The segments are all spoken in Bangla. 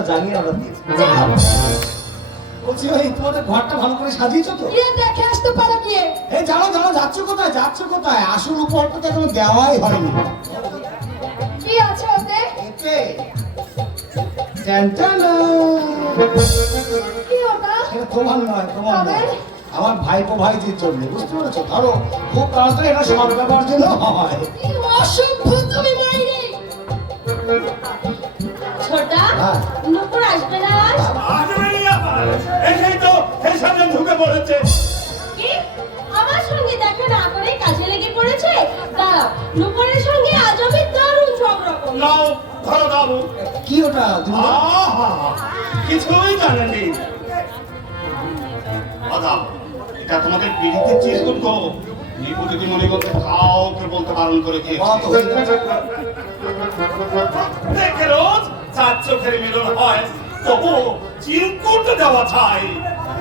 একটা জানিয়ে অর্ডার দিয়েছি। বলছি ওই তোমাদের ঘরটা ভালো করে সাজিয়েছো তো? গিয়ে দেখে আসতে পারো গিয়ে। এই জানো জানো যাচ্ছ কোথায়? যাচ্ছ কোথায়? আসল উপহারটা তো এখনও দেওয়াই হয়নি। কি আছে ওতে? এতে। তোমার নয় তোমার নয়। আমার ভাইপো ভাইজির জন্য বুঝতে পেরেছ? ধরো খুব তাড়াতাড়ি এটা সব ব্যাপার জন্য হয়। কি অসভ্য তুমি হ্যাঁ। নুপুর আসবে না আসবে নি আবার। তো এর সামনে ঢুকে পড়েছে কি আমার সঙ্গে দেখা না করে কাজে লেগে পড়েছে দাঁড়াও নুপুরের সঙ্গে আজ আমি দারুণ ঝগড়া নাও ধরো দাবু কি ওটা আহা কিছুই জানেনি দাদা এটা তোমাদের পিড়িতে চিরকুট গো নিপুতিকে মনে করতে কাউকে বলতে বারণ করে। দেখে রোজ চার চোখের মিলন হয় তবু চিরকুট দেওয়া চাই।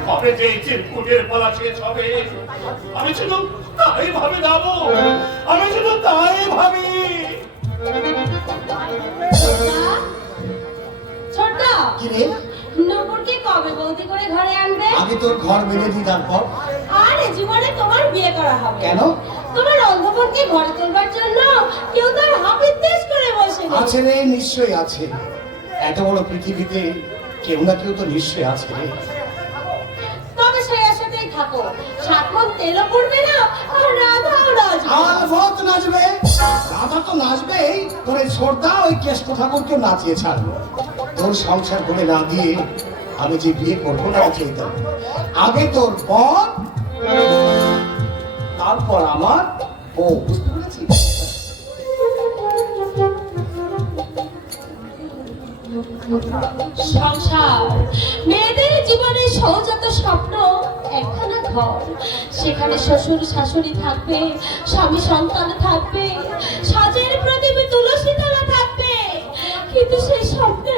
কবে যে চিরকুটের পালা শেষ হবে আমি শুধু তাই ভাবে যাব আমি শুধু তাই ভাবি। ছোটা কি কবে বলতে করে ঘরে আনবে? আমি তোর ঘর বেঁধে দিই তারপর। আর জীবনে তোমার বিয়ে করা হবে। কেন? তোমার অন্ধকারকে ঘরে তোলবার জন্য কেউ তার করে বসে আছে রে নিশ্চয়ই আছে। এত বড় পৃথিবীতে কেউ না কেউ তো নিশ্চয়ই আছে তবে সেই আশাতেই থাকো। সাতমন তেলও পড়বে না আর রাধাও নাচবে। আর নাচবে রাধা তো নাচবেই তোর এই ওই কেষ্ট ঠাকুরকে নাচিয়ে ছাড়বে। তোর সংসার করে না দিয়ে আমি যে বিয়ে করব না চাইতাম আগে তোর পর তারপর আমার ও বুঝতে পেরেছিস? মেয়েদের জীবনে স্বপ্ন সেখানে শ্বশুর শাশুড়ি থাকবে, স্বামী সন্তান থাকবে, সাজের প্রদীপে তুলসী থালা থাকবে। কিন্তু সেই স্বপ্ন